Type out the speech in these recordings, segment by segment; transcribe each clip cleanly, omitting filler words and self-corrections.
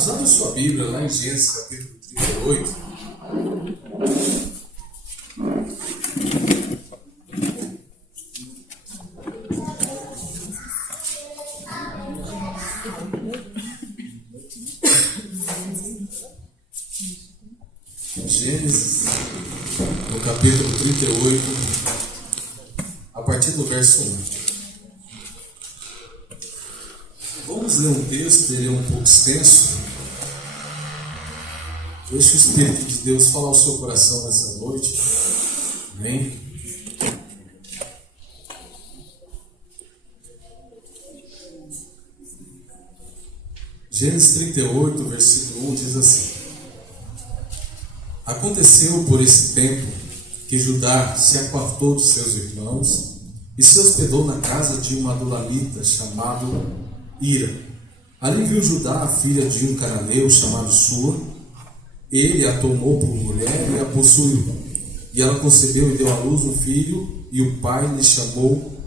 Amados, abra sua Bíblia lá em Gênesis capítulo 38. Gênesis, no capítulo 38, a partir do verso 1. Vamos ler um texto, ele é um pouco extenso. Deixe o Espírito de Deus falar ao seu coração nessa noite. Amém? Gênesis 38, versículo 1 diz assim: Aconteceu por esse tempo que Judá se apartou de seus irmãos e se hospedou na casa de uma adulamita chamado Ira. Ali viu Judá a filha de um cananeu chamado Sua. Ele a tomou por mulher e a possuiu. E ela concebeu e deu à luz um filho, e o pai lhe chamou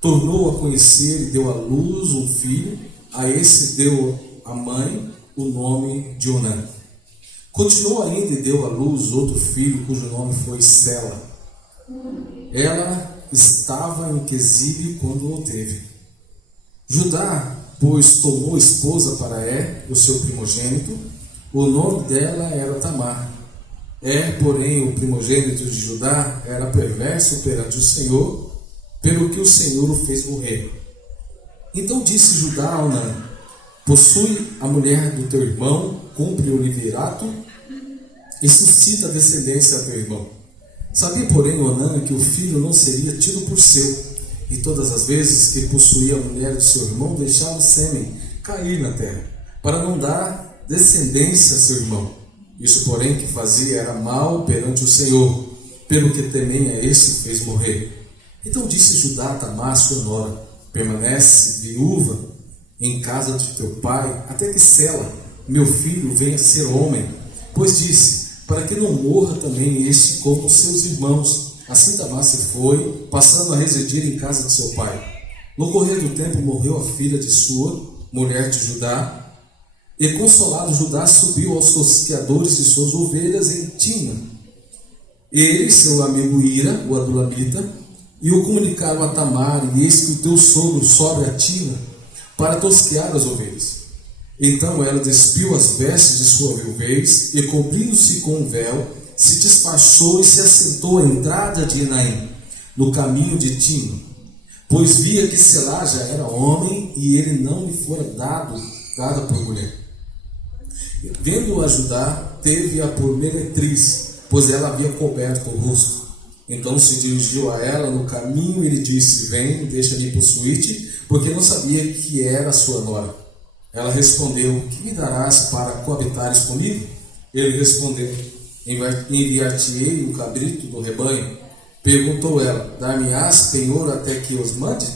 Tornou a conhecer e deu à luz um filho. A esse deu a mãe o nome de Onã. Continuou ainda e deu à luz outro filho, cujo nome foi Sela. Ela estava em Quezíbe quando o teve. Judá, pois, tomou esposa para o seu primogênito. O nome dela era Tamar. Porém, o primogênito de Judá era perverso perante o Senhor, pelo que o Senhor o fez morrer. Então disse Judá a Onã: Possui a mulher do teu irmão, cumpre o levirato e suscita descendência a teu irmão. Sabia, porém, Onã que o filho não seria tido por seu, e todas as vezes que possuía a mulher de seu irmão, deixava o sêmen cair na terra, para não dar descendência a seu irmão. Isso, porém, que fazia era mal perante o Senhor, pelo que também a esse fez morrer. Então disse Judá a Tamar, sua nora: Permanece viúva em casa de teu pai, até que Sela, meu filho, venha ser homem. Pois disse: para que não morra também este como os seus irmãos. Assim Tamar se foi, passando a residir em casa de seu pai. No correr do tempo morreu a filha de Sua, mulher de Judá, e consolado Judá subiu aos tosqueadores de suas ovelhas em Tina. Ele, seu amigo Ira, o adulamita, e o comunicaram a Tamar: e eis que o teu sogro sobe a Tina para tosquear as ovelhas. Então ela despiu as vestes de sua viuvez e, cobrindo-se com um véu, se despachou e se assentou à entrada de Enaim, no caminho de Tino, pois via que Selá já era homem e ele não lhe fora dada por mulher. Vendo-a Judá, teve-a por meretriz, pois ela havia coberto o rosto. Então se dirigiu a ela no caminho e lhe disse: Vem, deixa-me possuir-te, porque não sabia que era sua nora. Ela respondeu: Que me darás para coabitares comigo? Ele respondeu: Enviar-te-ei um cabrito do rebanho. Perguntou ela: Dar-me-ás penhor até que os mande?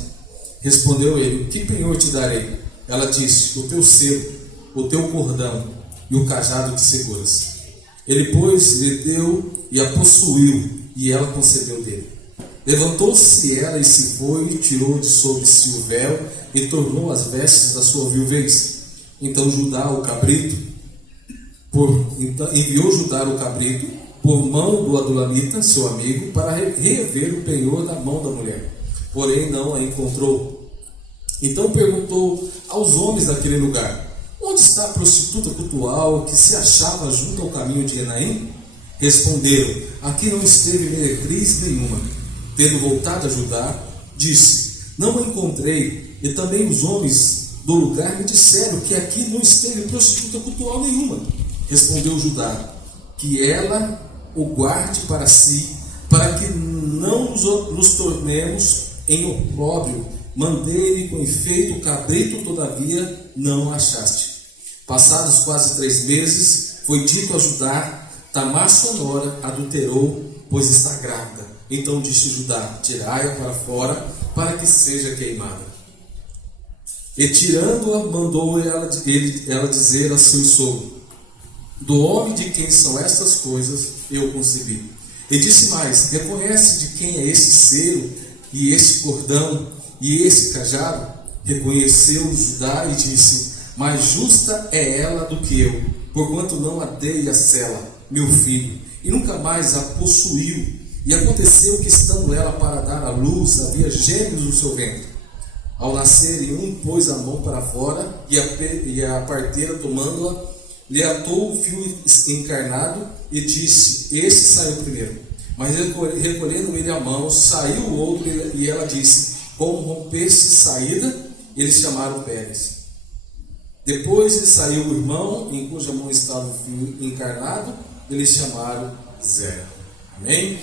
Respondeu ele: Que penhor te darei? Ela disse: O teu selo, o teu cordão e o cajado que seguras. Ele, pois, lhe deu e a possuiu, e ela concebeu dele. Levantou-se ela e se foi, tirou de sobre si o véu e tornou as vestes da sua viuvez. Então enviou Judá o cabrito por mão do adulamita, seu amigo, para rever o penhor da mão da mulher. Porém não a encontrou. Então perguntou aos homens daquele lugar: Onde está a prostituta cultual que se achava junto ao caminho de Enaim? Responderam: Aqui não esteve meretriz nenhuma. Tendo voltado a Judá, disse: Não a encontrei. E também os homens do lugar me disseram que aqui não esteve prostituta cultual nenhuma. Respondeu Judá: Que ela o guarde para si, para que não nos tornemos em opróbrio. Mandei-lhe com efeito o cabrito, todavia não achaste. Passados quase 3 meses, foi dito a Judá: Tamar, sua nora, adulterou, pois está grávida. Então disse Judá: Tirai-a para fora, para que seja queimada. E tirando-a, mandou ela dizer a seu sogro: Do homem de quem são estas coisas, eu concebi. E disse mais: Reconhece de quem é esse selo, e esse cordão, e esse cajado? Reconheceu Judá e disse: mais justa é ela do que eu, porquanto não a dei a Sela, meu filho, e nunca mais a possuiu. E aconteceu que, estando ela para dar à luz, havia gêmeos no seu ventre. Ao nascerem, um pôs a mão para fora, e a parteira, tomando-a, lhe atou o fio encarnado e disse: Esse saiu primeiro. Mas recolhendo ele a mão, saiu o outro, e ela disse: Como rompesse saída, eles chamaram Pérez. Depois lhe saiu o irmão, em cuja mão estava o fio encarnado, eles chamaram Zera. Amém?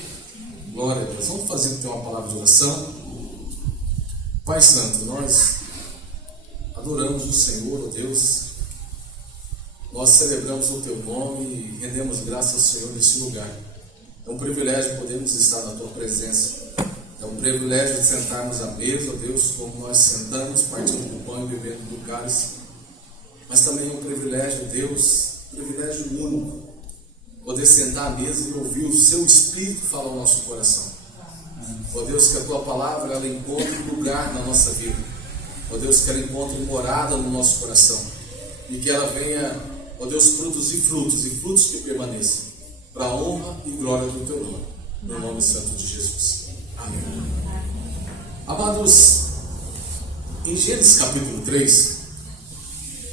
Glória a Deus. Vamos fazer então uma palavra de oração. Pai Santo, nós adoramos o Senhor, ó Deus. Nós celebramos o Teu nome e rendemos graças ao Senhor nesse lugar. É um privilégio podermos estar na Tua presença. É um privilégio de sentarmos à mesa, ó Deus, como nós sentamos, partindo do pão e bebendo do cálice. Mas também é um privilégio, Deus, privilégio único, poder sentar à mesa e ouvir o Seu Espírito falar ao nosso coração. Ó Deus, que a Tua palavra ela encontre lugar na nossa vida. Ó Deus, que ela encontre morada no nosso coração. E que ela venha, ó Deus, produzir frutos e frutos que permaneçam, para a honra e glória do Teu nome. No nome santo de Jesus. Amém. Amados, em Gênesis capítulo 3,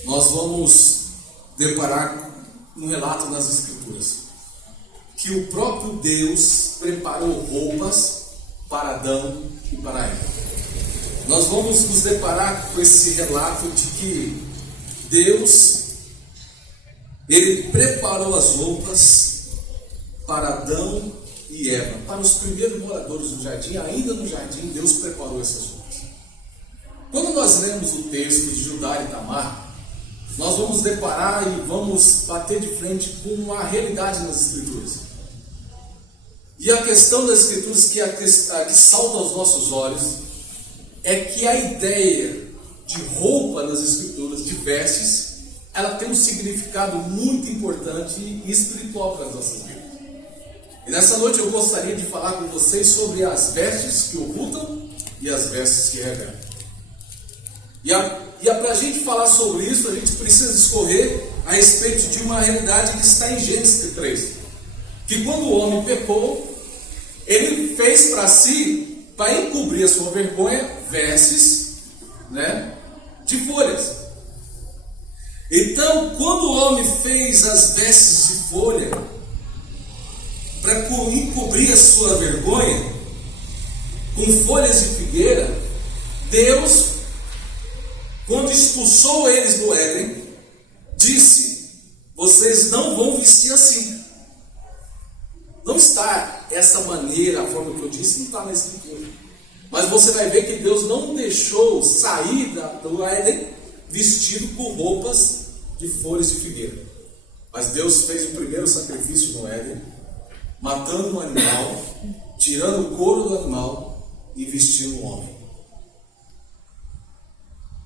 nós vamos deparar um relato nas Escrituras, que o próprio Deus preparou roupas para Adão e para Eva. Nós vamos nos deparar com esse relato de que Deus, Ele preparou as roupas para Adão e Eva, para os primeiros moradores do jardim. Ainda no jardim, Deus preparou essas roupas. Quando nós lemos o texto de Judá e Tamar, nós vamos deparar e vamos bater de frente com uma realidade nas Escrituras. E a questão das Escrituras que salta aos nossos olhos é que a ideia de roupa nas Escrituras, de vestes, ela tem um significado muito importante e espiritual para as nossas vidas. E nessa noite eu gostaria de falar com vocês sobre as vestes que ocultam e as vestes que revelam. E para a gente falar sobre isso, a gente precisa discorrer a respeito de uma realidade que está em Gênesis 3. Que quando o homem pecou, ele fez para si, para encobrir a sua vergonha, vestes, de folhas. Então, quando o homem fez as vestes de folha, para encobrir a sua vergonha, com folhas de figueira, Deus, quando expulsou eles do Éden, disse: vocês não vão vestir assim. Não está essa maneira, a forma que eu disse, não está na Escritura. Mas você vai ver que Deus não deixou sair do Éden vestido com roupas de folhas de figueira. Mas Deus fez o primeiro sacrifício no Éden, matando um animal, tirando o couro do animal e vestindo um homem.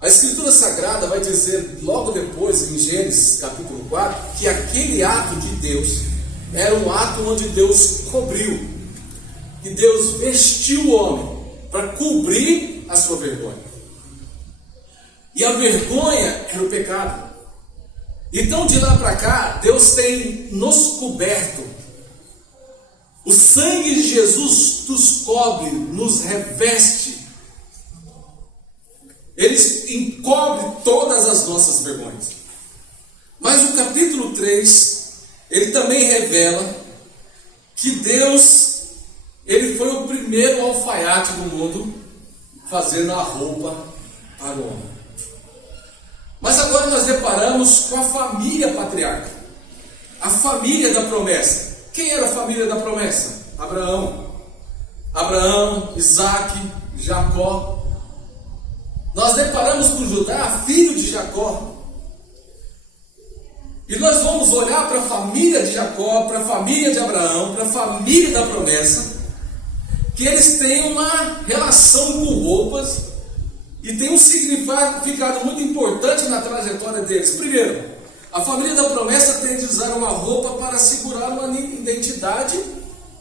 A Escritura Sagrada vai dizer logo depois, em Gênesis capítulo 4, que aquele ato de Deus era um ato onde Deus cobriu, que Deus vestiu o homem para cobrir a sua vergonha. E a vergonha era o pecado. Então de lá para cá, Deus tem nos coberto. O sangue de Jesus nos cobre, nos reveste. Ele encobre todas as nossas vergonhas. Mas o capítulo 3, ele também revela que Deus, ele foi o primeiro alfaiate do mundo fazendo a roupa para o homem. Mas agora nós deparamos com a família patriarca, a família da promessa. Quem era a família da promessa? Abraão, Isaac, Jacó. Nós deparamos com Judá, filho de Jacó. E nós vamos olhar para a família de Jacó, para a família de Abraão, para a família da promessa, que eles têm uma relação com roupas e tem um significado muito importante na trajetória deles. Primeiro, a família da promessa tem de usar uma roupa para assegurar uma identidade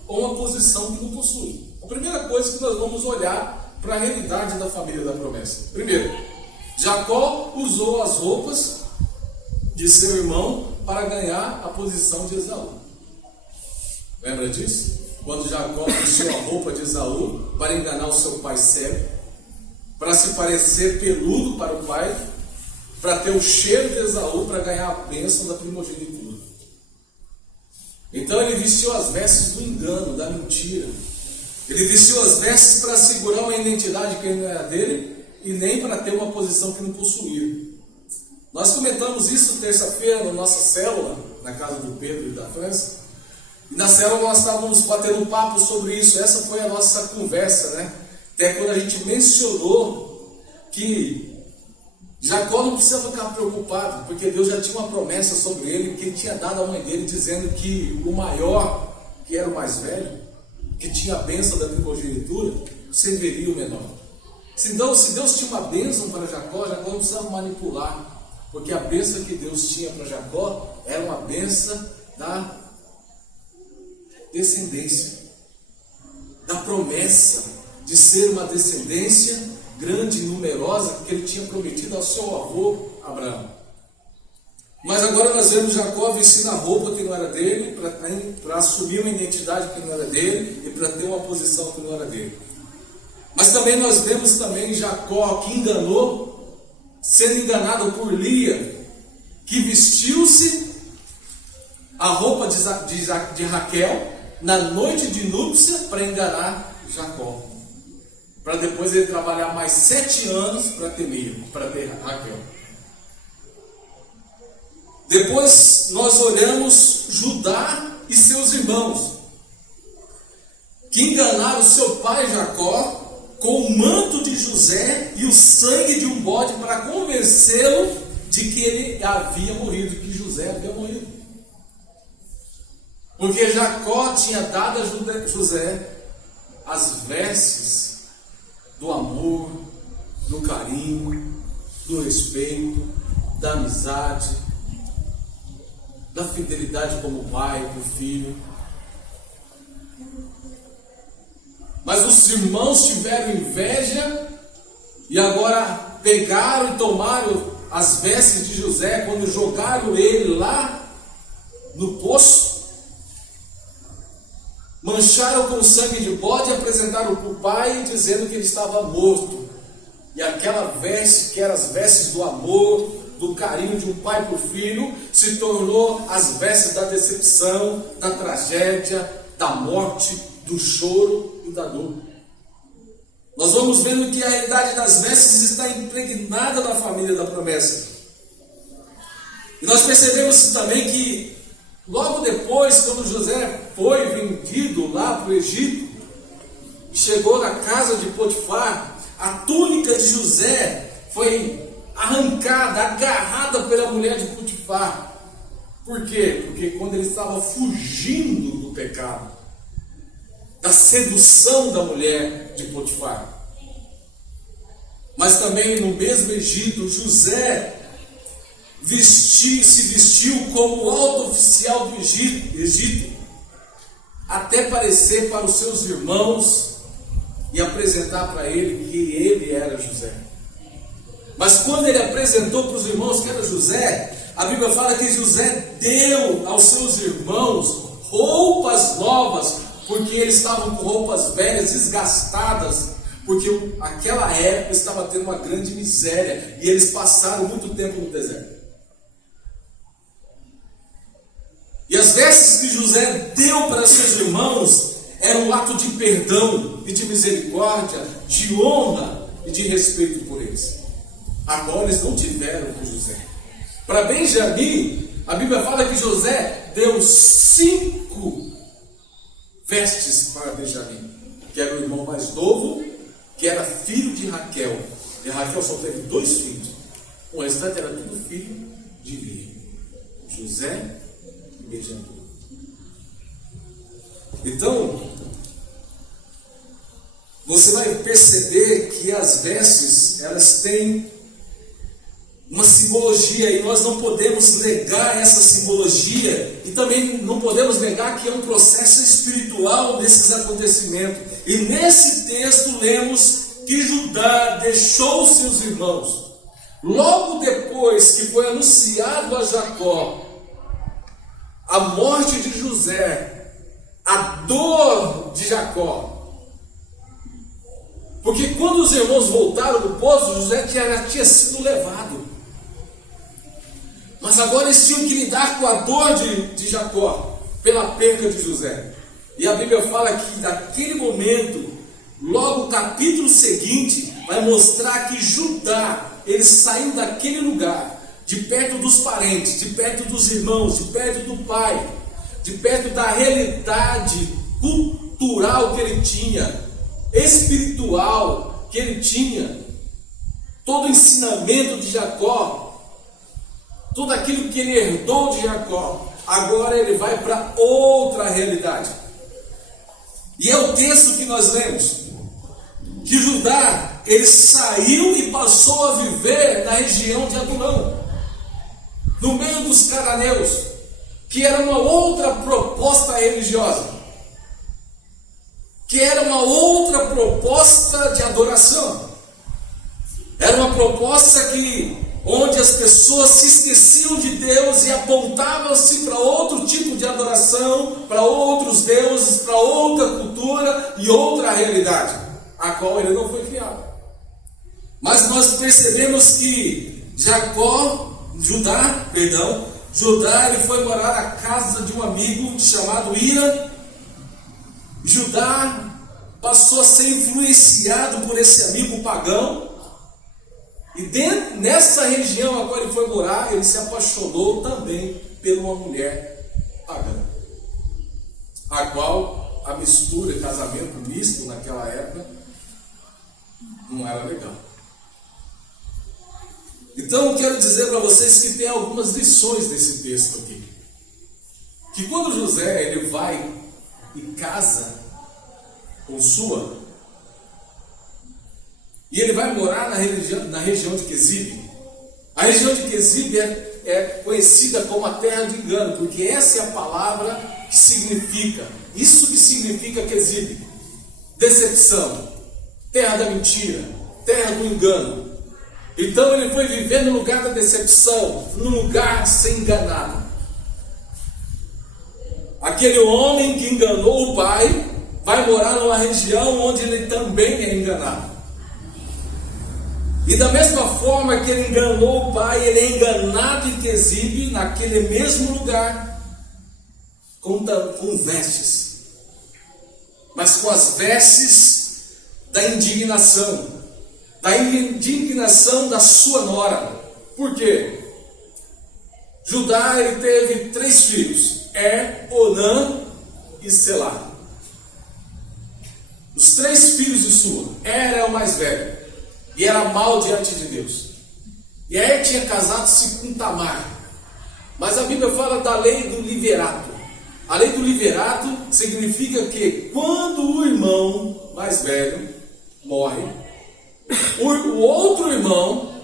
ou uma posição que não possui. A primeira coisa que nós vamos olhar para a realidade da família da promessa. Primeiro, Jacó usou as roupas de seu irmão para ganhar a posição de Esaú. Lembra disso? Quando Jacó vestiu a roupa de Esaú para enganar o seu pai cego, para se parecer peludo para o pai, para ter o cheiro de Esaú, para ganhar a bênção da primogenitura. Então ele vestiu as vestes do engano, da mentira. Ele vestiu as vestes para segurar uma identidade que não era dele e nem para ter uma posição que não possuía. Nós comentamos isso terça-feira na nossa célula, na casa do Pedro e da França. E na célula nós estávamos batendo um papo sobre isso. Essa foi a nossa conversa, né? Até quando a gente mencionou que Jacó não precisava ficar preocupado, porque Deus já tinha uma promessa sobre ele, que ele tinha dado à mãe dele, dizendo que o maior, que era o mais velho, que tinha a bênção da primogenitura, serviria o menor. Então, se Deus tinha uma bênção para Jacó, Jacó não precisava manipular, porque a bênção que Deus tinha para Jacó era uma bênção da descendência, da promessa de ser uma descendência grande e numerosa que ele tinha prometido ao seu avô Abraão. Mas agora nós vemos Jacó vestindo a roupa que não era dele, para assumir uma identidade que não era dele e para ter uma posição que não era dele. Mas também nós vemos também Jacó que enganou, sendo enganado por Lia, que vestiu-se a roupa de Raquel na noite de núpcia para enganar Jacó, para depois ele trabalhar mais 7 anos para ter Raquel. Depois nós olhamos Judá e seus irmãos, que enganaram seu pai Jacó com o manto de José e o sangue de um bode para convencê-lo de que ele havia morrido, que José havia morrido. Porque Jacó tinha dado a José as vestes do amor, do carinho, do respeito, da amizade, da fidelidade como pai para o filho. Mas os irmãos tiveram inveja e agora pegaram e tomaram as vestes de José quando jogaram ele lá no poço, mancharam com sangue de bode e apresentaram para o pai dizendo que ele estava morto. E aquela veste, que eram as vestes do amor, do carinho de um pai para o filho, se tornou as vestes da decepção, da tragédia, da morte, do choro e da dor. Nós vamos vendo que a realidade das vestes está impregnada na família da promessa. E nós percebemos também que logo depois, quando José foi vendido lá para o Egito, chegou na casa de Potifar, a túnica de José foi arrancada, agarrada pela mulher de Potifar. Por quê? Porque quando ele estava fugindo do pecado, da sedução da mulher de Potifar. Mas também no mesmo Egito, José se vestiu como alto oficial do Egito, até parecer para os seus irmãos e apresentar para ele que ele era José. Mas quando ele apresentou para os irmãos que era José, a Bíblia fala que José deu aos seus irmãos roupas novas, porque eles estavam com roupas velhas, desgastadas, porque aquela época estava tendo uma grande miséria e eles passaram muito tempo no deserto. E as vestes que José deu para seus irmãos eram um ato de perdão e de misericórdia, de honra e de respeito por eles. Agora eles não tiveram com José. Para Benjamim, a Bíblia fala que José deu 5 vestes para Benjamim, que era o irmão mais novo, que era filho de Raquel. E Raquel só teve 2 filhos. O restante era tudo filho de Lia, José e Benjamim. Então, você vai perceber que as vestes, elas têm uma simbologia, e nós não podemos negar essa simbologia, e também não podemos negar que é um processo espiritual desses acontecimentos. E nesse texto lemos que Judá deixou seus irmãos Logo depois que foi anunciado a Jacó a morte de José, a dor de Jacó, porque quando os irmãos voltaram do poço, José já tinha sido levado, mas agora eles tinham que lidar com a dor de Jacó, pela perda de José. E a Bíblia fala que naquele momento, logo o capítulo seguinte, vai mostrar que Judá, ele saiu daquele lugar, de perto dos parentes, de perto dos irmãos, de perto do pai, de perto da realidade cultural que ele tinha, espiritual que ele tinha, todo o ensinamento de Jacó, tudo aquilo que ele herdou de Jacó, agora ele vai para outra realidade. E é o texto que nós lemos, que Judá, ele saiu e passou a viver na região de Adulão, no meio dos cananeus, que era uma outra proposta religiosa, que era uma outra proposta de adoração, era uma proposta onde as pessoas se esqueciam de Deus e apontavam-se para outro tipo de adoração, para outros deuses, para outra cultura e outra realidade, a qual ele não foi criado. Mas nós percebemos que Judá ele foi morar na casa de um amigo chamado Ira. Judá passou a ser influenciado por esse amigo pagão, e nessa região a qual ele foi morar, ele se apaixonou também por uma mulher pagã, a qual a mistura, casamento misto naquela época, não era legal. Então eu quero dizer para vocês que tem algumas lições desse texto aqui. Que quando José ele vai e casa com Sua, e ele vai morar na região de Quezibe. A região de Quezibe é conhecida como a terra de engano, porque essa é a palavra que significa, isso que significa Quezibe: decepção, terra da mentira, terra do engano. Então ele foi viver no lugar da decepção, no lugar de ser enganado. Aquele homem que enganou o pai vai morar numa região onde ele também é enganado. E da mesma forma que ele enganou o pai, ele é enganado em Quezibe, naquele mesmo lugar, com vestes, mas com as vestes da indignação da sua nora. Por quê? Judá ele teve 3 filhos, Onã e Selá. Os 3 filhos de Sua. É o mais velho, e era mau diante de Deus. E tinha casado-se com Tamar. Mas a Bíblia fala da lei do liverato. A lei do liverato significa que quando o irmão mais velho morre, o outro irmão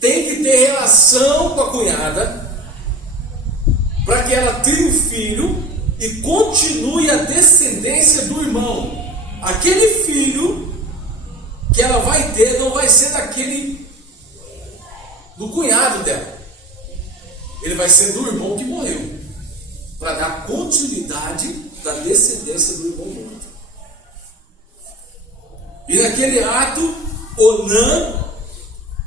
tem que ter relação com a cunhada, para que ela tenha um filho e continue a descendência do irmão. Aquele filho que ela vai ter não vai ser do cunhado dela, ele vai ser do irmão que morreu, para dar continuidade da descendência do irmão morto. E naquele ato, Onã,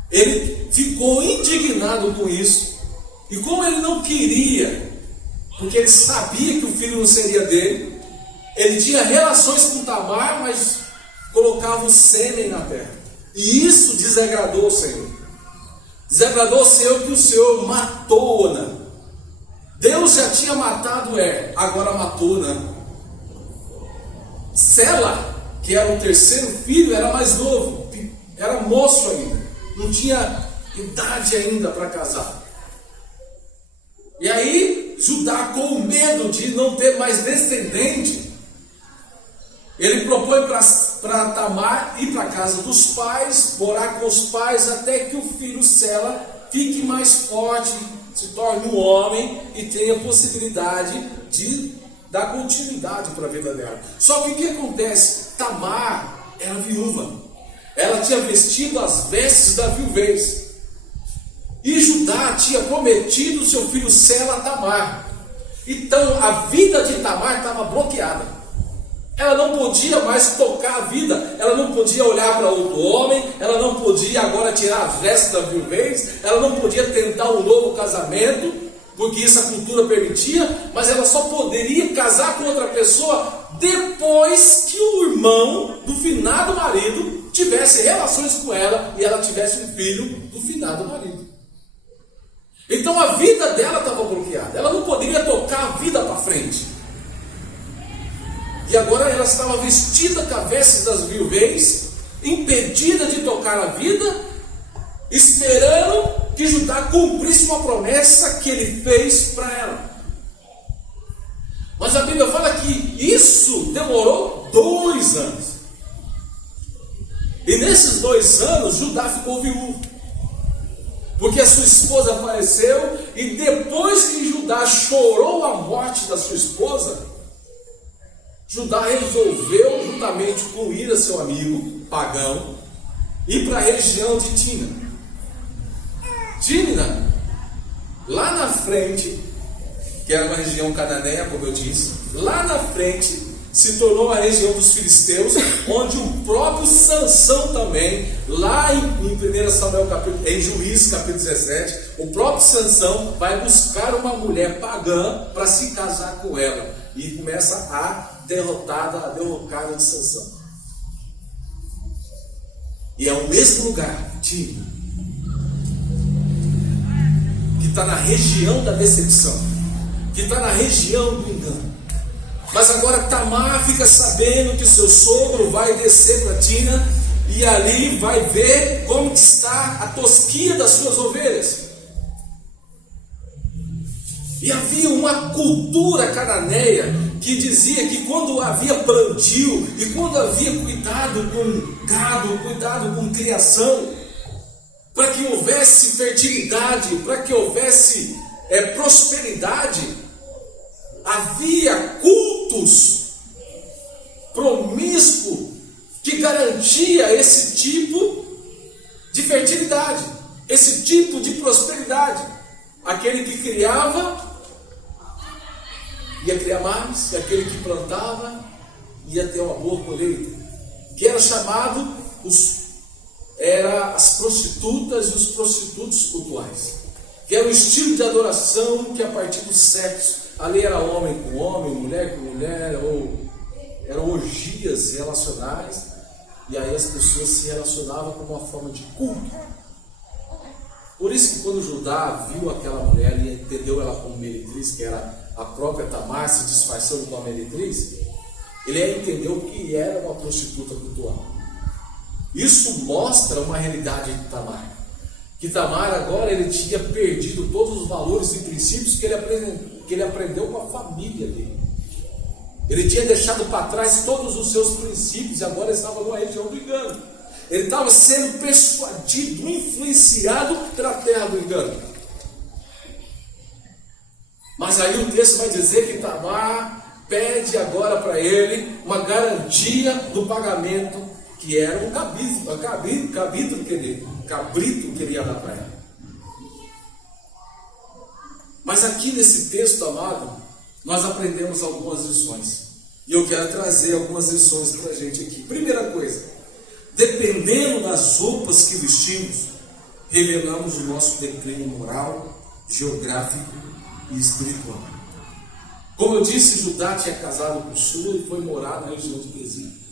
ele ficou indignado com isso, e como ele não queria, porque ele sabia que o filho não seria dele, ele tinha relações com Tamar, mas colocava o sêmen na terra, e isso desagradou o Senhor. Desagradou o Senhor, que o Senhor matou Onã. Deus já tinha matado agora matou Onã. Sela, que era o terceiro filho, era mais novo, era moço ainda, não tinha idade ainda para casar. E aí Judá, com medo de não ter mais descendente, ele propõe para Tamar ir para a casa dos pais, morar com os pais, até que o filho Sela fique mais forte, se torne um homem e tenha possibilidade de dar continuidade para a vida dela. Só que o que acontece? Tamar era viúva, ela tinha vestido as vestes da viuvez, E Judá tinha prometido seu filho Sela a Tamar. Então a vida de Tamar estava bloqueada. Ela não podia mais tocar a vida, ela não podia olhar para outro homem, ela não podia agora tirar as vestes da viuvez, ela não podia tentar um novo casamento, porque isso a cultura permitia, mas ela só poderia casar com outra pessoa depois que o irmão do finado marido tivesse relações com ela e ela tivesse um filho do finado marido. Então a vida dela estava bloqueada, ela não poderia tocar a vida para frente. E agora ela estava vestida com a veste das viuvez, impedida de tocar a vida, esperando que Judá cumprisse uma promessa que ele fez para ela. Mas a Bíblia fala que isso demorou 2 anos. E nesses 2 anos Judá ficou viúvo, porque a sua esposa faleceu. E depois que Judá chorou a morte da sua esposa, Judá resolveu, juntamente com Ira, seu amigo pagão, ir para a região de Timna. Timna, lá na frente, que era uma região cananeia, como eu disse, lá na frente se tornou a região dos filisteus, onde o próprio Sansão também, lá em 1 Samuel em Juízes capítulo 17, o próprio Sansão vai buscar uma mulher pagã para se casar com ela, e começa a derrocada de Sansão. E é o mesmo lugar, Timna, que está na região da decepção, que está na região do engano. Mas agora Tamar fica sabendo que seu sogro vai descer para Timna, e ali vai ver como que está a tosquia das suas ovelhas. E havia uma cultura cananeia que dizia que quando havia plantio e quando havia cuidado com gado, cuidado com criação, para que houvesse fertilidade, para que houvesse prosperidade, havia cultos promíscuos que garantia esse tipo de fertilidade, esse tipo de prosperidade. Aquele que criava ia criar mais, e aquele que plantava ia ter uma boa colheita, que era chamado as prostitutas e os prostitutos cultuais, que era um estilo de adoração que a partir do sexo, ali era homem com homem, mulher com mulher, ou eram orgias relacionais, e aí as pessoas se relacionavam como uma forma de culto. Por isso que quando Judá viu aquela mulher e entendeu ela como meretriz, que era a própria Tamar se disfarçando com a meretriz, ele entendeu que era uma prostituta cultual. Isso mostra uma realidade de Tamar, que Tamar agora ele tinha perdido todos os valores e princípios que ele aprendeu com a família dele. Ele tinha deixado para trás todos os seus princípios e agora estava numa região do engano. Ele estava sendo persuadido, influenciado pela terra do engano. Mas aí o texto vai dizer que Tamar pede agora para ele uma garantia do pagamento, que era um cabrito que ele ia dar para ela. Mas aqui nesse texto, amado, nós aprendemos algumas lições. E eu quero trazer algumas lições para a gente aqui. Primeira coisa, dependendo das roupas que vestimos, revelamos o nosso declínio moral, geográfico e espiritual. Como eu disse, Judá tinha casado com Shua e foi morar na região de Quezib.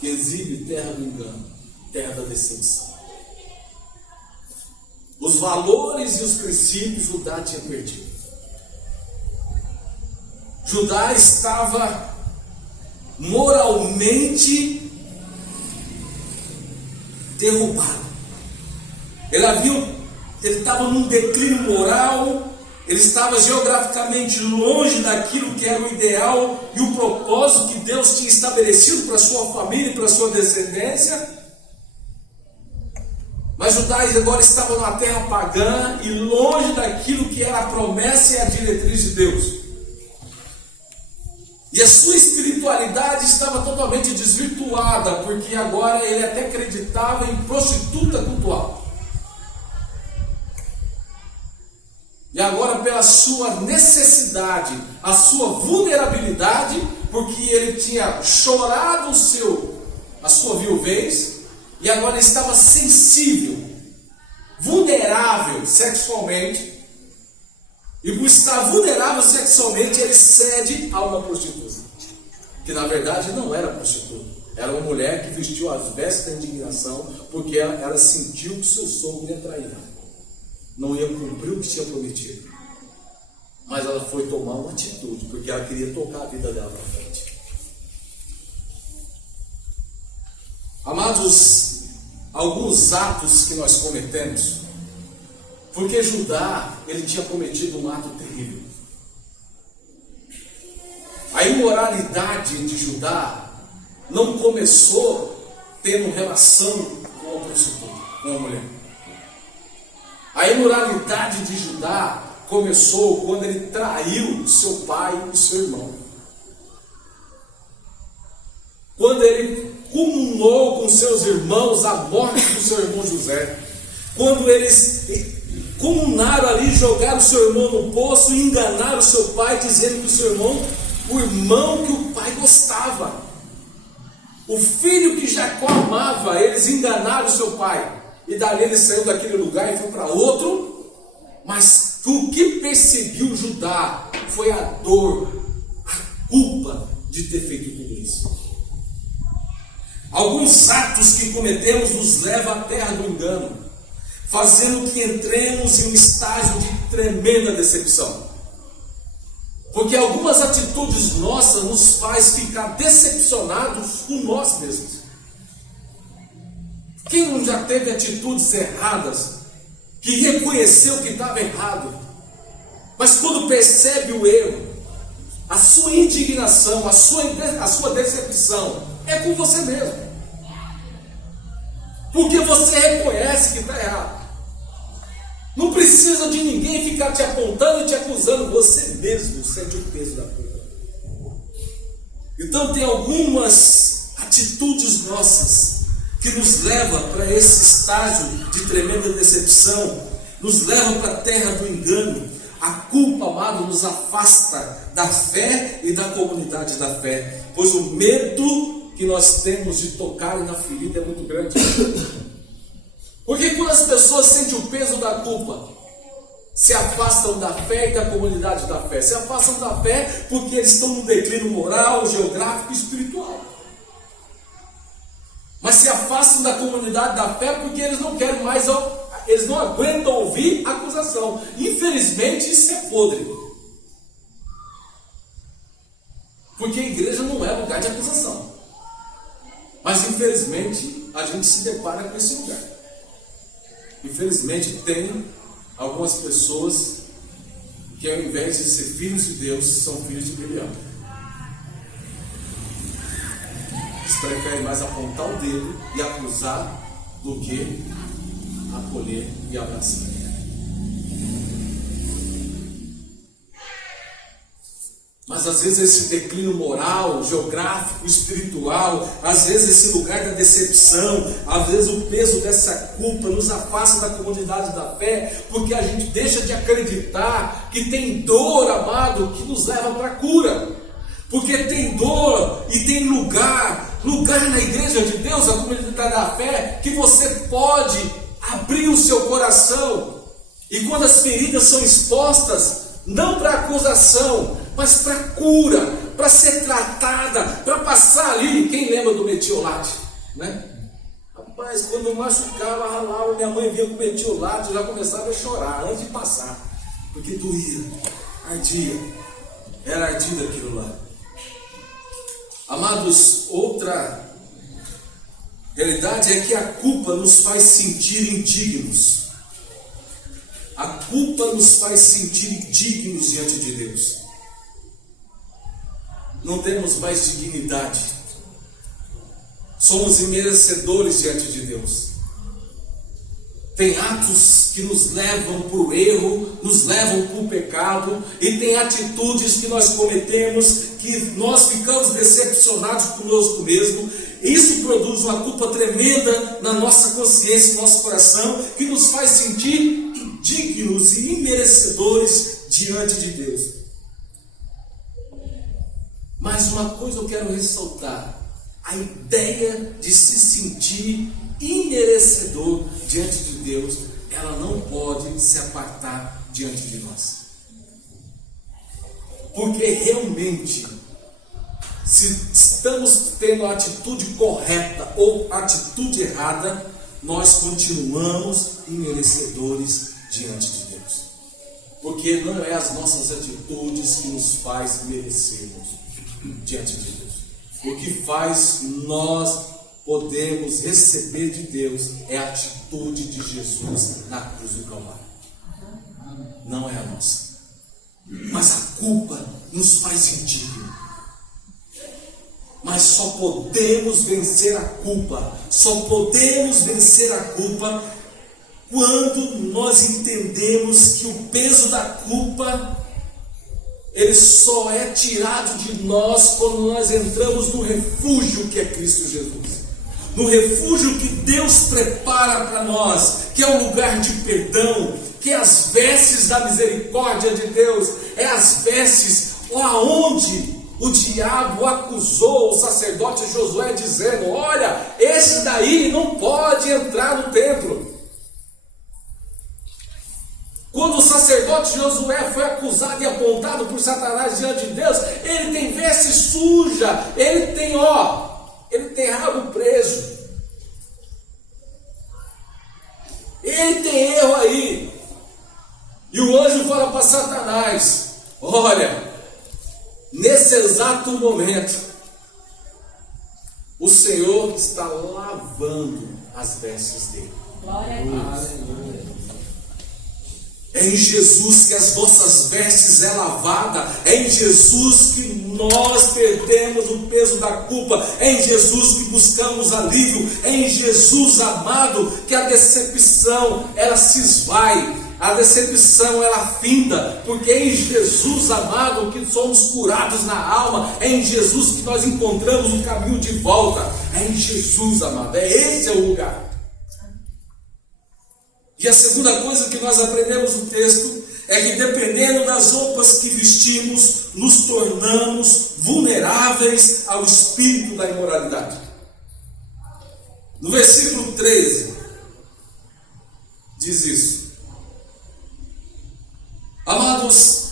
Quezib, terra do engano, terra da decepção. Os valores e os princípios Judá tinha perdido. Judá estava moralmente derrubado. Ele estava num declínio moral. Ele estava geograficamente longe daquilo que era o ideal e o propósito que Deus tinha estabelecido para a sua família e para a sua descendência. Mas Judá agora estava numa terra pagã e longe daquilo que era a promessa e a diretriz de Deus. E a sua espiritualidade estava totalmente desvirtuada, porque agora ele até acreditava em prostituta cultual. E agora, pela sua necessidade, a sua vulnerabilidade, porque ele tinha chorado a sua viuvez, e agora estava sensível, vulnerável sexualmente, e por estar vulnerável sexualmente, ele cede a uma prostituta, que na verdade não era prostituta, era uma mulher que vestiu as vestes da indignação, porque ela sentiu que seu sogro ia trair, não ia cumprir o que tinha prometido, mas ela foi tomar uma atitude, porque ela queria tocar a vida dela para frente. Amados, alguns atos que nós cometemos, porque Judá, ele tinha cometido um ato terrível. A imoralidade de Judá não começou tendo relação com uma prostituta, com uma mulher. A imoralidade de Judá começou quando ele traiu seu pai e seu irmão. Quando ele comunou com seus irmãos a morte do seu irmão José. Quando eles comunaram ali, jogaram o seu irmão no poço e enganaram o seu pai, dizendo que o seu irmão, o irmão que o pai gostava, o filho que Jacó amava, eles enganaram o seu pai. E dali ele saiu daquele lugar e foi para outro. Mas o que perseguiu Judá foi a dor, a culpa de ter feito tudo isso. Alguns atos que cometemos nos levam à terra do engano, fazendo que entremos em um estágio de tremenda decepção. Porque algumas atitudes nossas nos faz ficar decepcionados com nós mesmos. Quem não já teve atitudes erradas, que reconheceu que estava errado, mas quando percebe o erro, a sua indignação, a sua decepção é com você mesmo, porque você reconhece que está errado. Não precisa de ninguém ficar te apontando e te acusando, você mesmo sente o peso da culpa. Então tem algumas atitudes nossas que nos levam para esse estágio de tremenda decepção, nos levam para a terra do engano. A culpa, amado, nos afasta da fé e da comunidade da fé, pois o medo que nós temos de tocar na ferida é muito grande. Porque quando as pessoas sentem o peso da culpa, se afastam da fé e da comunidade da fé. Se afastam da fé porque eles estão no declínio moral, geográfico e espiritual. Mas se afastam da comunidade da fé porque eles não querem mais, eles não aguentam ouvir acusação. Infelizmente isso é podre. Porque a igreja não é lugar de acusação. Mas infelizmente a gente se depara com esse lugar. Infelizmente tem algumas pessoas que ao invés de ser filhos de Deus, são filhos de Belial. Eles preferem mais apontar o dedo e acusar do que acolher e abraçar. Mas às vezes esse declínio moral, geográfico, espiritual, às vezes esse lugar da decepção, às vezes o peso dessa culpa nos afasta da comunidade da fé, porque a gente deixa de acreditar que tem dor, amado, que nos leva para a cura. Porque tem dor e tem lugar na igreja de Deus, a comunidade da fé, que você pode abrir o seu coração. E quando as feridas são expostas, não para acusação, mas para cura, para ser tratada, para passar ali. Quem lembra do metiolate, né? Rapaz, quando eu machucava, ralava, minha mãe vinha com metiolate, eu já começava a chorar antes de passar, porque doía, ardia, era ardido aquilo lá. Amados, outra realidade é que a culpa nos faz sentir indignos. A culpa nos faz sentir indignos diante de Deus. Não temos mais dignidade. Somos imerecedores diante de Deus. Tem atos que nos levam para o erro, nos levam para o pecado, e tem atitudes que nós cometemos que nós ficamos decepcionados conosco mesmo. Isso produz uma culpa tremenda na nossa consciência, no nosso coração, que nos faz sentir indignos indignos e imerecedores diante de Deus. Mas uma coisa eu quero ressaltar: a ideia de se sentir imerecedor diante de Deus, ela não pode se apartar diante de nós. Porque realmente, se estamos tendo a atitude correta ou a atitude errada, nós continuamos imerecedores diante de Deus. Porque não é as nossas atitudes que nos faz merecermos diante de Deus. O que faz nós podemos receber de Deus é a atitude de Jesus na cruz do Calvário. Não é a nossa. Mas a culpa nos faz indignos. Mas só podemos vencer a culpa. Só podemos vencer a culpa quando nós entendemos que o peso da culpa, ele só é tirado de nós quando nós entramos no refúgio que é Cristo Jesus. No refúgio que Deus prepara para nós, que é o lugar de perdão, que é as vestes da misericórdia de Deus, é as vestes aonde o diabo acusou o sacerdote Josué, dizendo: olha, esse daí não pode entrar no templo. Quando o sacerdote Josué foi acusado e apontado por Satanás diante de Deus, ele tem veste suja, ele tem rabo preso, ele tem erro aí. E o anjo fala para Satanás: olha, nesse exato momento, o Senhor está lavando as vestes dele. Glória a Deus. É em Jesus que as nossas vestes é lavada. É em Jesus que nós perdemos o peso da culpa. É em Jesus que buscamos alívio. É em Jesus, amado, que a decepção ela se esvai. A decepção ela finda, porque é em Jesus, amado, que somos curados na alma. É em Jesus que nós encontramos o caminho de volta. É em Jesus, amado. Esse é o lugar. E a segunda coisa que nós aprendemos no texto é que, dependendo das roupas que vestimos, nos tornamos vulneráveis ao espírito da imoralidade. No versículo 13 diz isso. Amados,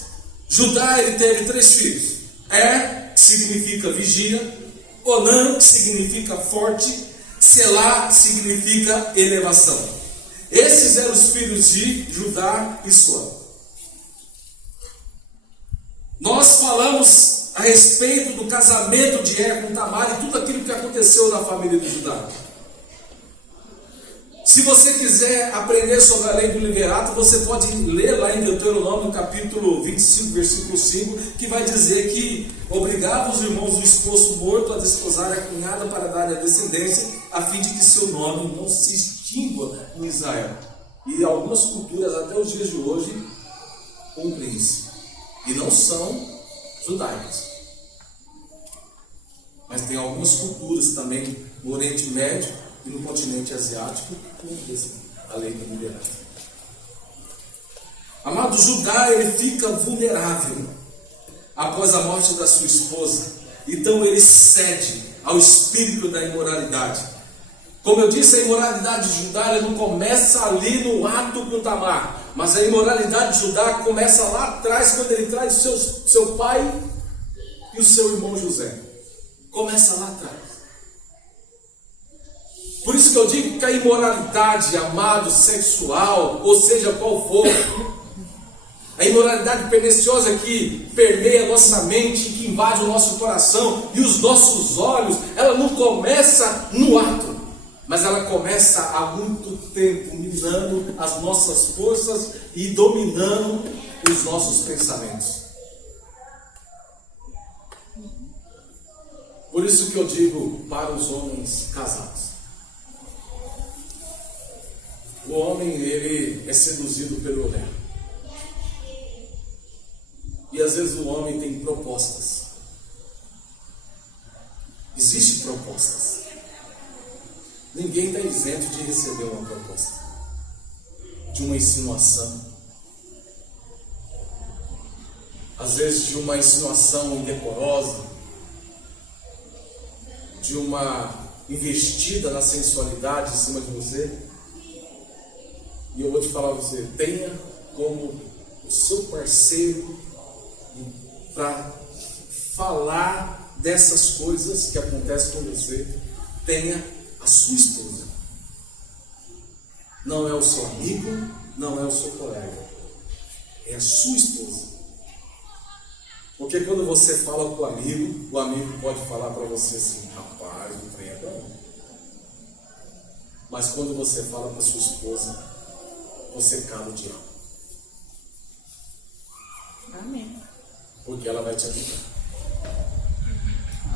Judá ele teve 3 filhos. Que significa vigia, Onã, que significa forte, Selá, que significa elevação. Esses eram os filhos de Judá e Suã. Nós falamos a respeito do casamento de Er com Tamar e tudo aquilo que aconteceu na família de Judá. Se você quiser aprender sobre a lei do levirato, você pode ler lá em Deuteronômio, no capítulo 25, versículo 5, que vai dizer que obrigava os irmãos do esposo morto a desposar a cunhada para dar a descendência, a fim de que seu nome não se extingua em Israel. E algumas culturas até os dias de hoje cumprem isso. E não são judaicas. Mas tem algumas culturas também no Oriente Médio e no continente asiático que cumprem a lei do levirato. Amado, Judá ele fica vulnerável após a morte da sua esposa. Então ele cede ao espírito da imoralidade. Como eu disse, a imoralidade de Judá não começa ali no ato com Tamar, mas a imoralidade de Judá começa lá atrás, quando ele traz o seu pai e o seu irmão José. Começa lá atrás. Por isso que eu digo que a imoralidade, amado, sexual, ou seja, qual for, a imoralidade perniciosa que permeia a nossa mente, que invade o nosso coração e os nossos olhos, ela não começa no ato, mas ela começa há muito tempo, minando as nossas forças e dominando os nossos pensamentos. Por isso que eu digo para os homens casados: o homem ele é seduzido pelo olhar. E às vezes o homem tem propostas. Existem propostas. Ninguém está isento de receber uma proposta, de uma insinuação, às vezes de uma insinuação indecorosa, de uma investida na sensualidade em cima de você. E eu vou te falar a você, tenha como o seu parceiro para falar dessas coisas que acontecem com você, tenha a sua esposa. Não é o seu amigo, não é o seu colega, é a sua esposa. Porque quando você fala com o amigo pode falar para você assim, rapaz, não trem é bom. Mas quando você fala para sua esposa, você cala o diabo. Amém. Porque ela vai te ajudar.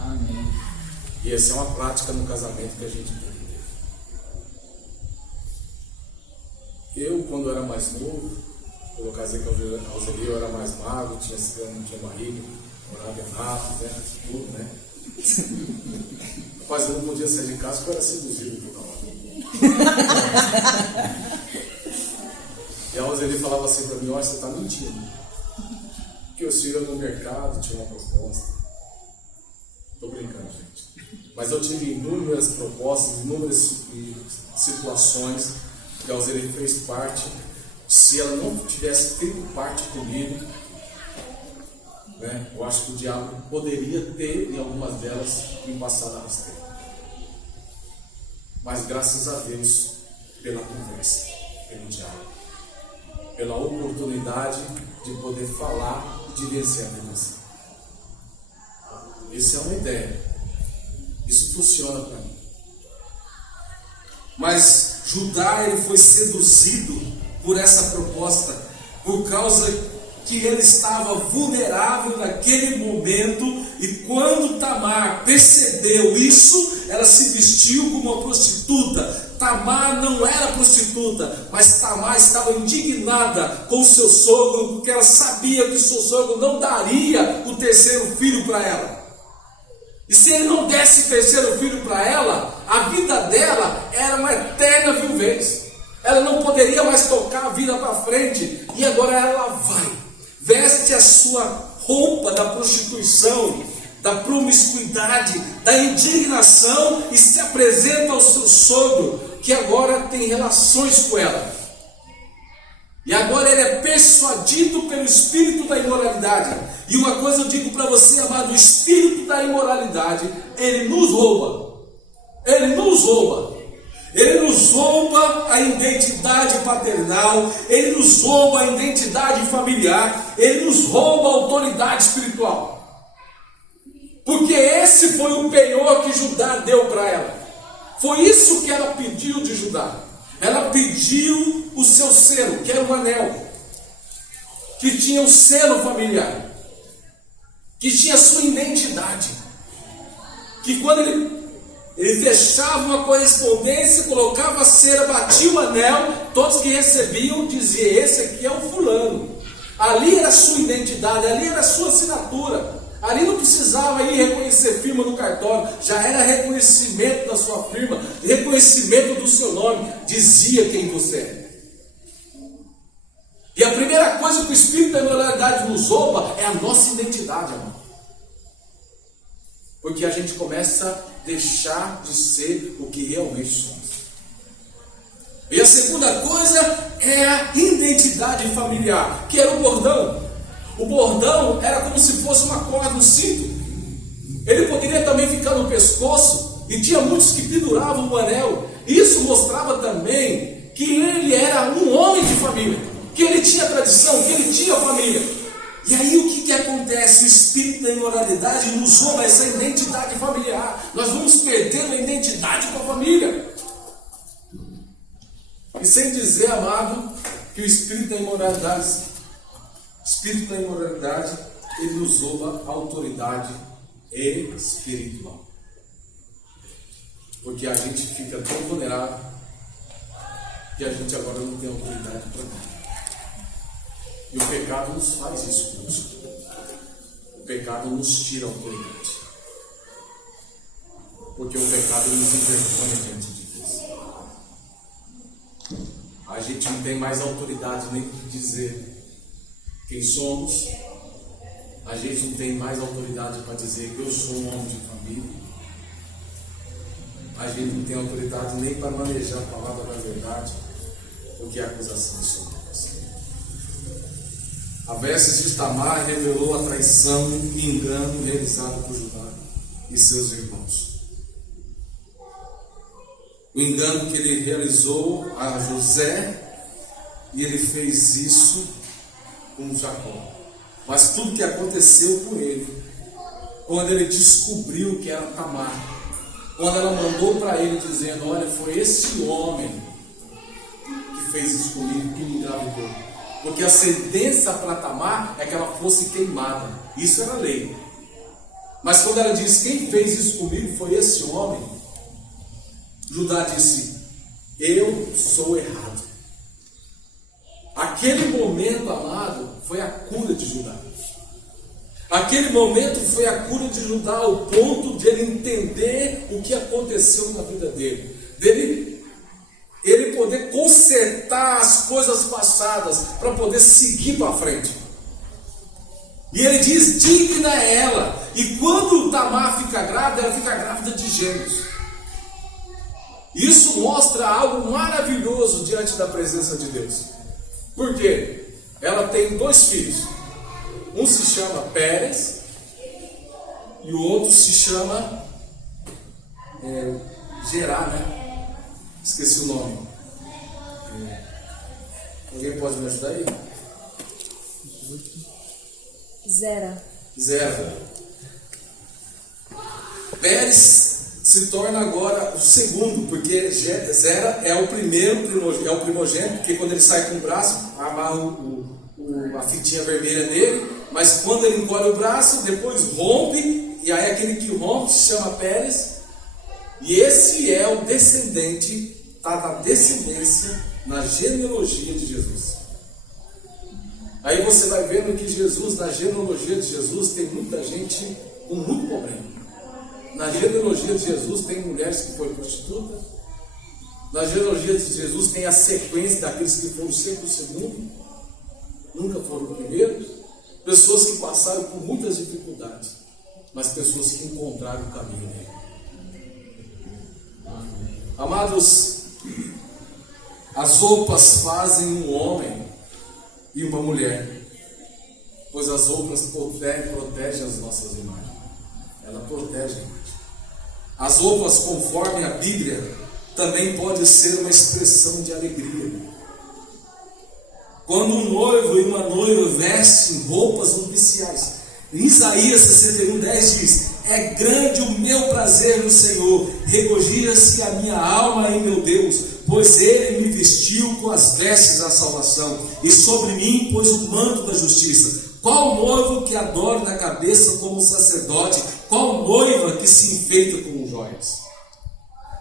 Amém. E essa é uma prática no casamento que a gente tem que ter. Eu, quando era mais novo, quando eu casei com a Alzeli, eu era mais magro, não tinha barriga, morava em Anápolis, né? Tudo, né? Rapaz, eu não podia sair de casa porque eu era seduzido por causa. E a Alzeli falava assim para mim, olha, você está mentindo. Porque eu ia no mercado, tinha uma proposta. Estou brincando, gente. Mas eu tive inúmeras propostas, inúmeras situações que a Alzeli fez parte. Se ela não tivesse feito parte comigo, né, eu acho que o diabo poderia ter, em algumas delas, me passado a rasteira. Mas graças a Deus, pela conversa, pelo diálogo, pela oportunidade de poder falar e de vencer a tentação. Isso é uma ideia. Isso funciona para mim. Mas Judá, ele foi seduzido por essa proposta, por causa que ele estava vulnerável naquele momento, e quando Tamar percebeu isso, ela se vestiu como uma prostituta. Tamar não era prostituta, mas Tamar estava indignada com o seu sogro, porque ela sabia que o seu sogro não daria o terceiro filho para ela. E se ele não desse o terceiro filho para ela, a vida dela era uma eterna viuvez. Ela não poderia mais tocar a vida para frente. E agora ela vai, veste a sua roupa da prostituição, da promiscuidade, da indignação, e se apresenta ao seu sogro, que agora tem relações com ela. E agora ele é persuadido pelo espírito da imoralidade. E uma coisa eu digo para você, amado, o espírito da imoralidade, ele nos rouba. Ele nos rouba. Ele nos rouba a identidade paternal, ele nos rouba a identidade familiar, ele nos rouba a autoridade espiritual. Porque esse foi o penhor que Judá deu para ela. Foi isso que ela pediu de Judá. Ela pediu o seu selo, que era um anel, que tinha um selo familiar, que tinha a sua identidade, que quando ele fechava uma correspondência, colocava a cera, batia o anel, todos que recebiam diziam, esse aqui é o fulano. Ali era a sua identidade, ali era a sua assinatura. Ali não precisava ir reconhecer firma no cartório, já era reconhecimento da sua firma, reconhecimento do seu nome, dizia quem você é. E a primeira coisa que o espírito da imoralidade nos rouba é a nossa identidade, amor. Porque a gente começa a deixar de ser o que realmente somos. E a segunda coisa é a identidade familiar, que era o bordão. O bordão era como se fosse uma corda no cinto. Ele poderia também ficar no pescoço, e tinha muitos que penduravam o anel. Isso mostrava também que ele era um homem de família, que ele tinha tradição, que ele tinha família. E aí o que acontece? O espírito da imoralidade nos rouba essa identidade familiar. Nós vamos perdendo a identidade com a família. E sem dizer, amado, que o espírito da imoralidade, ele nos rouba a autoridade espiritual. Porque a gente fica tão vulnerável que a gente agora não tem autoridade para nada. E o pecado nos faz isso conosco. O pecado nos tira a autoridade. Porque o pecado nos envergonha diante de Deus. A gente não tem mais autoridade nem de dizer quem somos, a gente não tem mais autoridade para dizer que eu sou um homem de família. A gente não tem autoridade nem para manejar a palavra da verdade, porque a acusação é sobre nós. A vestes de Tamar revelou a traição e engano realizado por Judá e seus irmãos. O engano que ele realizou a José, e ele fez isso com Jacó. Mas tudo que aconteceu com ele, quando ele descobriu que era Tamar, quando ela mandou para ele dizendo: olha, foi esse homem que fez isso comigo, que me engravidou. Porque a sentença para Tamar é que ela fosse queimada. Isso era lei. Mas quando ela disse: quem fez isso comigo foi esse homem, Judá disse: eu sou errado. Aquele momento, amado, foi a cura de Judá. Aquele momento foi a cura de Judá, ao ponto de ele entender o que aconteceu na vida dele. Ele poder consertar as coisas passadas para poder seguir para frente. E ele diz: digna é ela. E quando Tamar fica grávida, ela fica grávida de gêmeos. Isso mostra algo maravilhoso diante da presença de Deus. Por quê? Ela tem 2 filhos. Um se chama Pérez e o outro se chama Gerá, né? Esqueci o nome. Alguém pode me ajudar aí? Zera. Pérez se torna agora o segundo, porque Zera é o primogênito, porque quando ele sai com o braço, amarra a fitinha vermelha dele, mas quando ele encolhe o braço, depois rompe, e aí aquele que rompe se chama Pérez, e esse é o descendente, está na descendência, na genealogia de Jesus. Aí você vai vendo que Jesus, na genealogia de Jesus, tem muita gente com muito problema. Na genealogia de Jesus tem mulheres que foram prostitutas. Na genealogia de Jesus tem a sequência daqueles que foram sempre o segundo, nunca foram o primeiro. Pessoas que passaram por muitas dificuldades, mas pessoas que encontraram o caminho dele. Amados, as roupas fazem um homem e uma mulher, pois as roupas protegem as nossas imagens. Ela protege a imagem. As roupas, conforme a Bíblia, também pode ser uma expressão de alegria. Quando um noivo e uma noiva vestem roupas nupciais, em Isaías 61:10 diz: é grande o meu prazer no Senhor, regozija-se a minha alma em meu Deus, pois ele me vestiu com as vestes da salvação, e sobre mim pôs o manto da justiça. Qual noivo que adora na cabeça como sacerdote? Qual noiva que se enfeita com joias?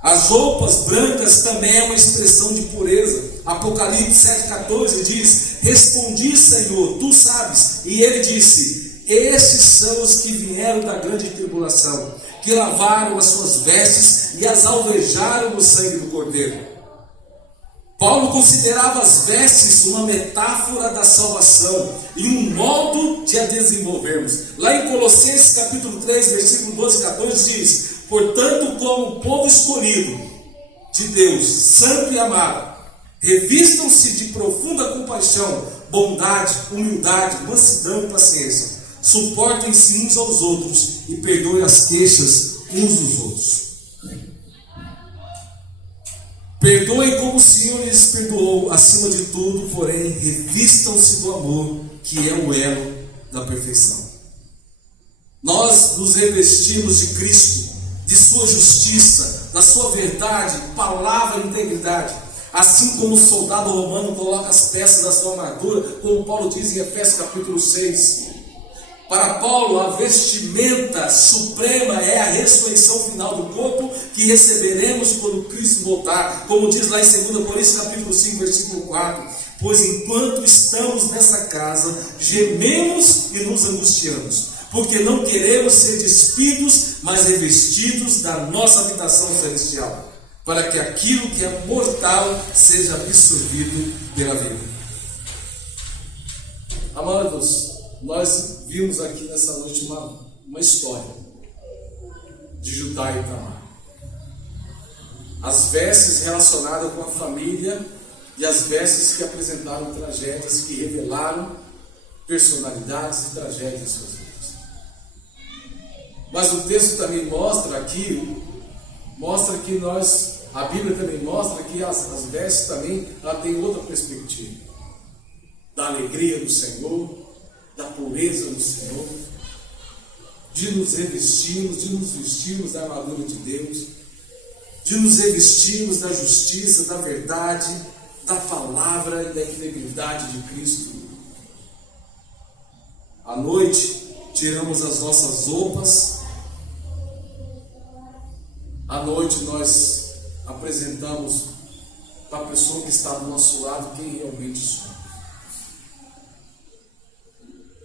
As roupas brancas também é uma expressão de pureza. Apocalipse 7,14 diz: respondi, Senhor, tu sabes. E ele disse: esses são os que vieram da grande tribulação, que lavaram as suas vestes e as alvejaram no sangue do Cordeiro. Paulo considerava as vestes uma metáfora da salvação e um modo de a desenvolvermos. Lá em Colossenses capítulo 3, versículo 12 e 14 diz: portanto, como povo escolhido de Deus, santo e amado, revistam-se de profunda compaixão, bondade, humildade, mansidão e paciência. Suportem-se uns aos outros e perdoem as queixas uns dos outros. Perdoem como o Senhor lhes perdoou. Acima de tudo, porém, revistam-se do amor, que é o elo da perfeição. Nós nos revestimos de Cristo, de sua justiça, da sua verdade, palavra e integridade. Assim como o soldado romano coloca as peças da sua armadura, como Paulo diz em Efésios capítulo 6. Para Paulo, a vestimenta suprema é a ressurreição final do corpo que receberemos quando Cristo voltar, como diz lá em 2 Coríntios capítulo 5, versículo 4. Pois enquanto estamos nessa casa, gememos e nos angustiamos, porque não queremos ser despidos, mas revestidos da nossa habitação celestial, para que aquilo que é mortal seja absorvido pela vida. Amados, nós vimos aqui nessa noite uma história de Judá e Tamar. As vestes relacionadas com a família e as vestes que apresentaram tragédias, que revelaram personalidades e tragédias em suas vidas. Mas o texto também mostra que a Bíblia também mostra que as vestes também ela tem outra perspectiva. Da alegria do Senhor, da pureza do Senhor, de nos vestirmos da armadura de Deus, de nos revestirmos da justiça, da verdade, da palavra e da integridade de Cristo. À noite, tiramos as nossas roupas. À noite, nós apresentamos para a pessoa que está do nosso lado quem realmente somos.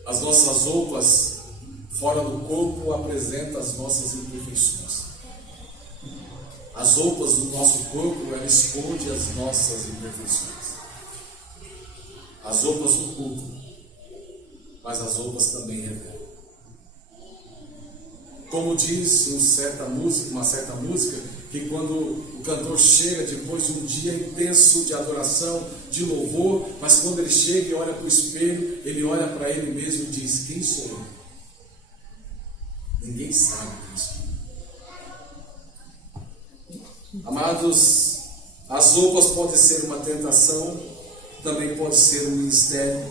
As nossas roupas fora do corpo apresentam as nossas imperfeições. As roupas do nosso corpo, ela esconde as nossas imperfeições. As roupas ocultam, mas as roupas também revelam. Como diz uma certa música, que quando o cantor chega depois de um dia intenso de adoração, de louvor, mas quando ele chega e olha para o espelho, ele olha para ele mesmo e diz: quem sou eu? Ninguém sabe quem sou eu. Amados, as roupas podem ser uma tentação, também pode ser um ministério.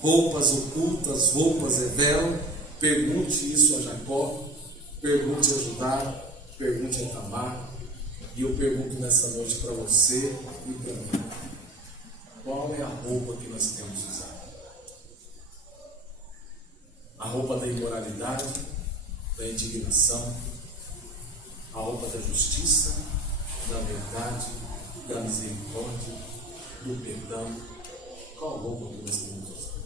Roupas ocultas, roupas revelam. Pergunte isso a Jacó, pergunte a Judá, pergunte a Tamar. E eu pergunto nessa noite para você e para mim: qual é a roupa que nós temos usado? A roupa da imoralidade, da indignação, a roupa da justiça, da verdade, da misericórdia, do perdão? Qual a roupa que nós temos usado?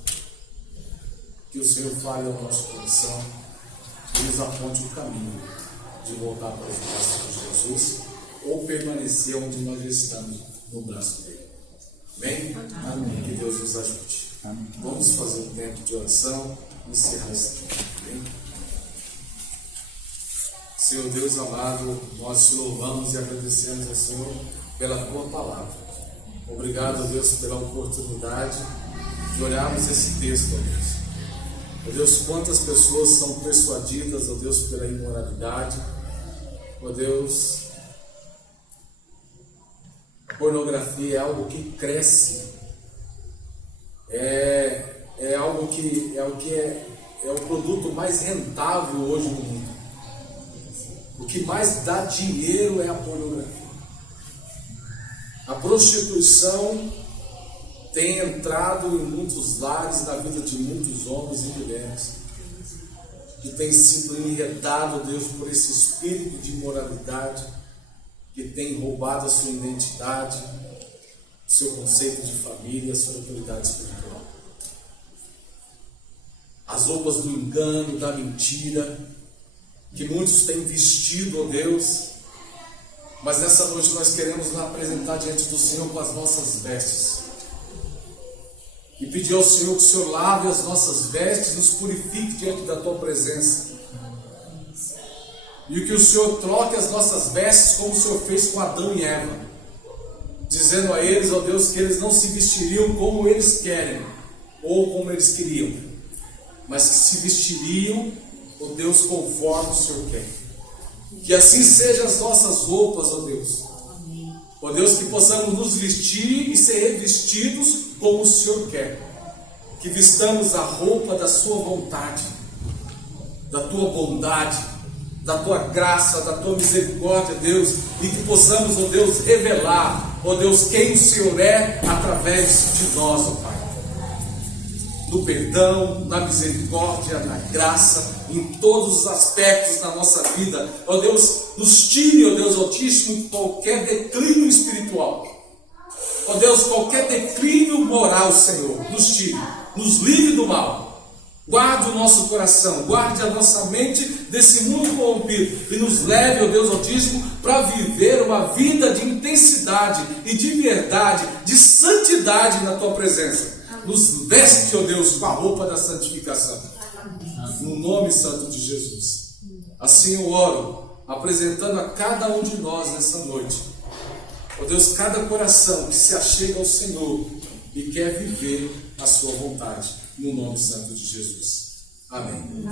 Que o Senhor fale ao nosso coração e nos aponte o caminho de voltar para os braços de Jesus ou permanecer onde nós estamos, no braço dele. Amém? Amém. Que Deus nos ajude. Amém. Vamos fazer um tempo de oração e encerrar esse tempo. Amém? Senhor Deus amado, nós te louvamos e agradecemos ao Senhor pela tua palavra. Obrigado, Deus, pela oportunidade de olharmos esse texto, ó Deus. Ó Deus, quantas pessoas são persuadidas, ó Deus, pela imoralidade. Ó Deus, a pornografia é algo que cresce. É algo que é o produto mais rentável hoje no mundo. O que mais dá dinheiro é a pornografia. A prostituição tem entrado em muitos lares, na vida de muitos homens e mulheres, que tem sido enredado, Deus, por esse espírito de imoralidade, que tem roubado a sua identidade, o seu conceito de família, a sua autoridade espiritual. As roupas do engano, da mentira, que muitos têm vestido, ó Deus, mas nessa noite nós queremos nos apresentar diante do Senhor com as nossas vestes e pedir ao Senhor que o Senhor lave as nossas vestes, nos purifique diante da tua presença, e que o Senhor troque as nossas vestes como o Senhor fez com Adão e Eva, dizendo a eles, ó Deus, que eles não se vestiriam como eles querem ou como eles queriam, mas que se vestiriam, ó Deus, conforme o Senhor quer. Que assim sejam as nossas roupas, ó Deus. Ó Deus, que possamos nos vestir e ser revestidos como o Senhor quer. Que vistamos a roupa da sua vontade, da tua bondade, da tua graça, da tua misericórdia, Deus. E que possamos, ó Deus, revelar, ó Deus, quem o Senhor é através de nós, ó Pai. No perdão, na misericórdia, na graça, em todos os aspectos da nossa vida. Ó Deus, nos tire, ó Deus Altíssimo, qualquer declínio espiritual. Ó Deus, qualquer declínio moral, Senhor, nos tire, nos livre do mal. Guarde o nosso coração, guarde a nossa mente desse mundo corrompido e nos leve, ó Deus Altíssimo, para viver uma vida de intensidade e de verdade, de santidade na tua presença. Nos veste, ó Deus, com a roupa da santificação. No nome santo de Jesus. Assim eu oro, apresentando a cada um de nós nessa noite. Ó Deus, cada coração que se achega ao Senhor e quer viver a sua vontade. No nome santo de Jesus. Amém.